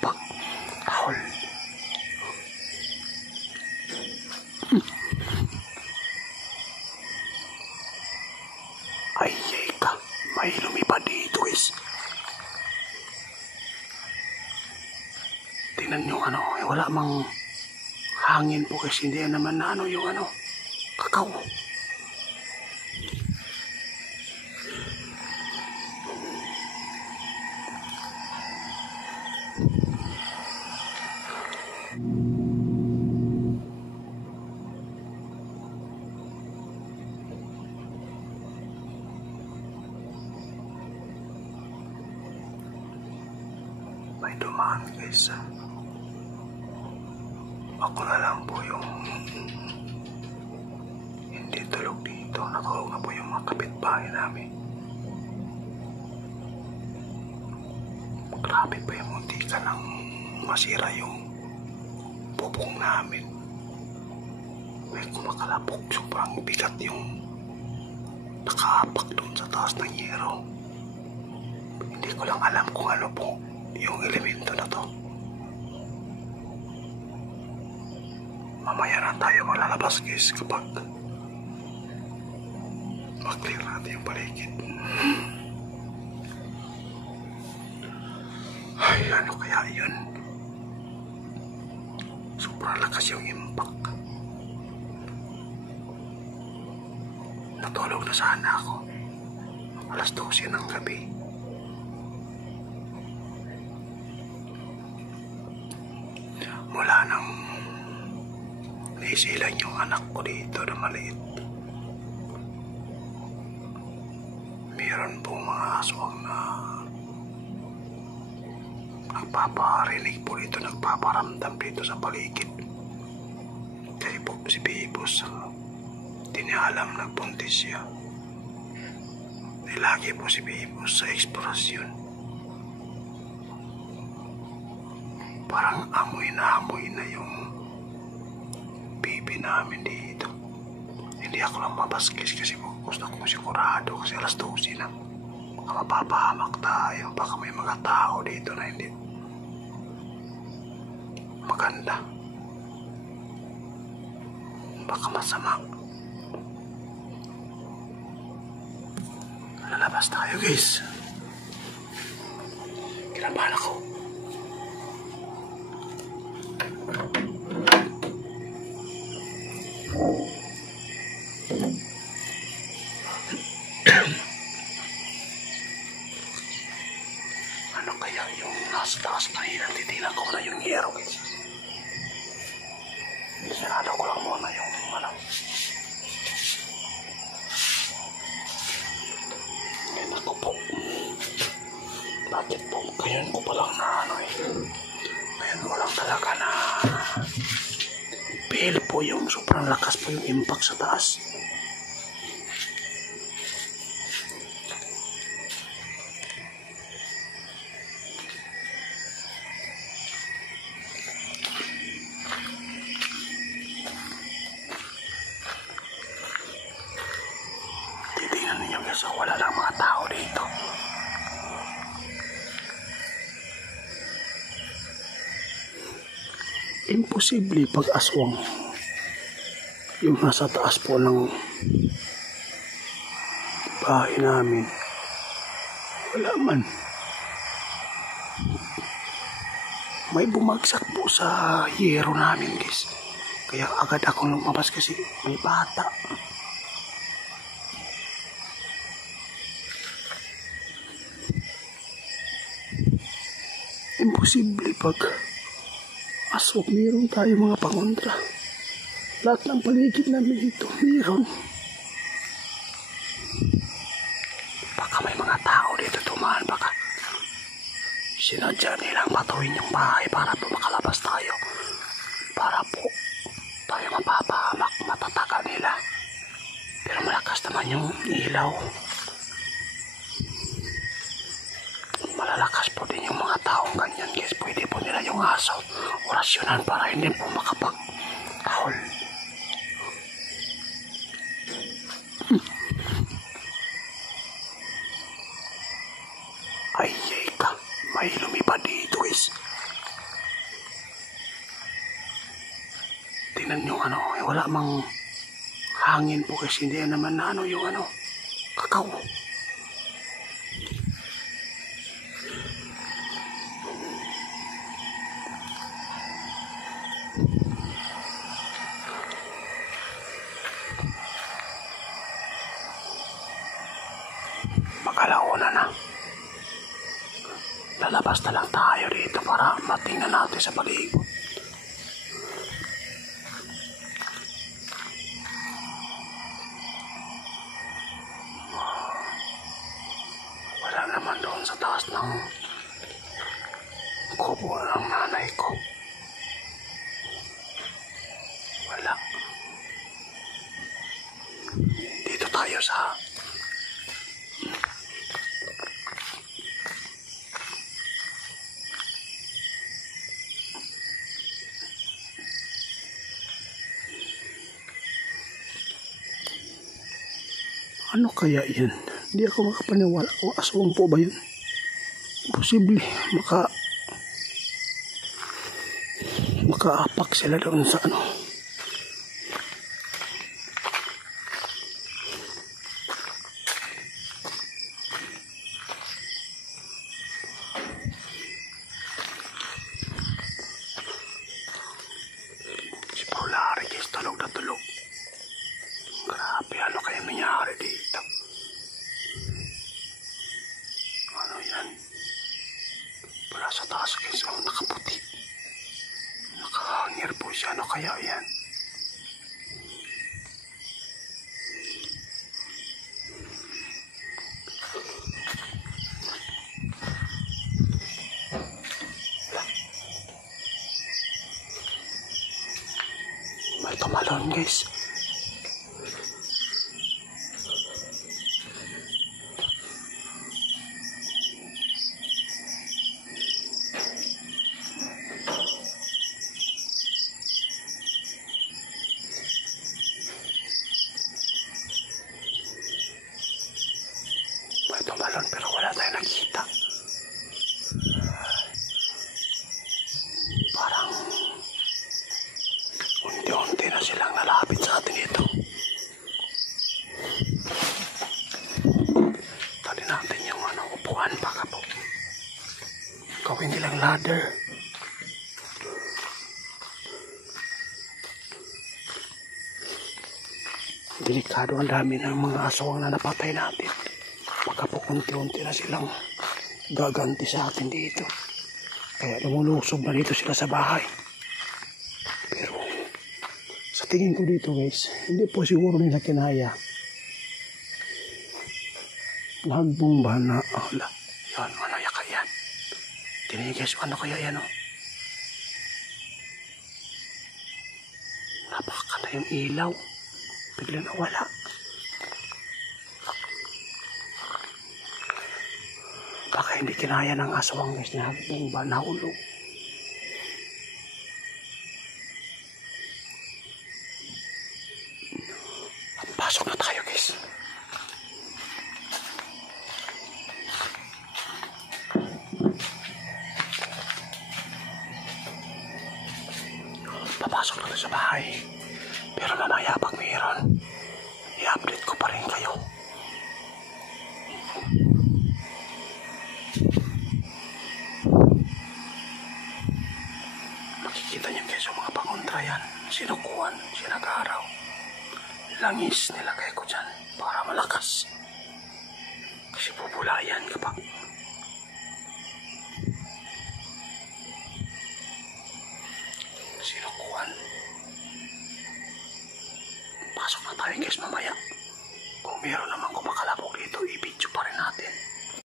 Pag kahol. Ay ka, may lumipad dito guys. Tingnan nyo wala mang hangin po kasi hindi naman na yung kakao. May dumaan guys. Ako na lang po yung hindi tulog dito. Natulog na po yung mga kapitbahay namin. Grabe pa yung munti ka nang masira yung bubong namin. May kumakalapok. Sobrang bigat yung nakaapak doon sa taas ng yero. Hindi ko lang alam kung ano po yung elemento na to. Mamaya na tayo maglalabas guys kapag mag-clear natin yung paligid. Ay, ano kaya yun? Sobrang lakas yung impact. Natulog na sana ako. Alas 12 ng gabi. Mula nang naisilan yung anak ko dito na maliit. Meron pong mga aswang na nagpaparinig po dito, nagpaparamdam dito sa paligid. Kasi po si Bibos, tinalam nagbuntis siya. Lagi po si Bibos sa eksplorasyon. Parang amoy na yung bibi namin dito. Hindi ako lang mabaskis kasi gusto kong sigurado kasi alas 12 na. Baka mapapahamak tayo. Baka may mga tao dito na hindi maganda. Baka masama. Lalabas tayo guys. Kinabahan ako. Ano kaya yung nasa taas kanina? Titignan ko na yung yero guys. Sinado ko lang muna yung Yan ako po. Bakit po? Kayan ko palang na Kayan ko lang talaga na feel po yung sobrang lakas po yung impact sa taas. Titingnan ninyo guys, wala lang mga tao dito. Imposible pag aswang yung nasa taas po ng bahay namin. Wala man. May bumagsak po sa yero namin guys. Kaya agad akong lumabas kasi may bata. Imposible pag aswang, meron tayo mga pangontra. Lahat ng paligid namin dito, meron. Baka may mga tao dito tumaan, baka sinadya nilang patuwin yung bahay para po makalabas tayo. Para po tayo mapapahamak, matataga nila. Pero malakas naman yung ilaw. Malalakas po din yung mga taong ganyan guys. Pwede po nila yung aso orasyonan para hindi po makapag-kahol. Ay ka, may lumipad dito guys. tingnan nyo wala mang hangin po kasi hindi naman na yung kakao. Magalauna na. Lalabas na lang tayo dito para matingnan natin sa paligid. Wala naman doon sa taas ng kubo ng nanay ko. Wala. Dito tayo sa ano kaya yan? Hindi ako makapaniwala. O aswang po ba yun? Posible. Makaapak sila doon sa Si Paulari guys, tulog na tulog. Grabe, ano kaya nangyari dito? Ano yan? Wala sa taas guys, nakaputi. Nakahangir po siya, ano kaya yan? May tumalon guys. May tumalon pero wala tayong nakita. Parang unti-unti na silang nalapit sa atin ito. Tali natin yung upuan baka po gawin nilang ladder. Delikado, ang dami ng mga aswang na napatay natin. Baka po unti-unti na silang gaganti sa atin dito. Kaya lumulusob na dito sila sa bahay. Pero sa tingin ko dito guys, hindi po siguro nila kinaya. Nagbomba na. Yan, ano kaya yan? Tingnan guys, ano kaya yan Napakakanda yung ilaw. Bigla na wala. Baka hindi kinaya ng aswang guys na nagbomba, nahulog. Pasok na tayo guys. Papasok na tayo sa bahay. Pero mamaya pag mayroon, i-update ko pa rin kayo. Makikita niyo guys yung mga pangontra yan. Sinukuan, sinag-araw. Langis nilagay ko dyan para malakas. Kasi bubula yan kapag sinukuan. Pasok na tayo guys mamaya. Kung meron naman kumakalabog dito, i-video pa rin natin.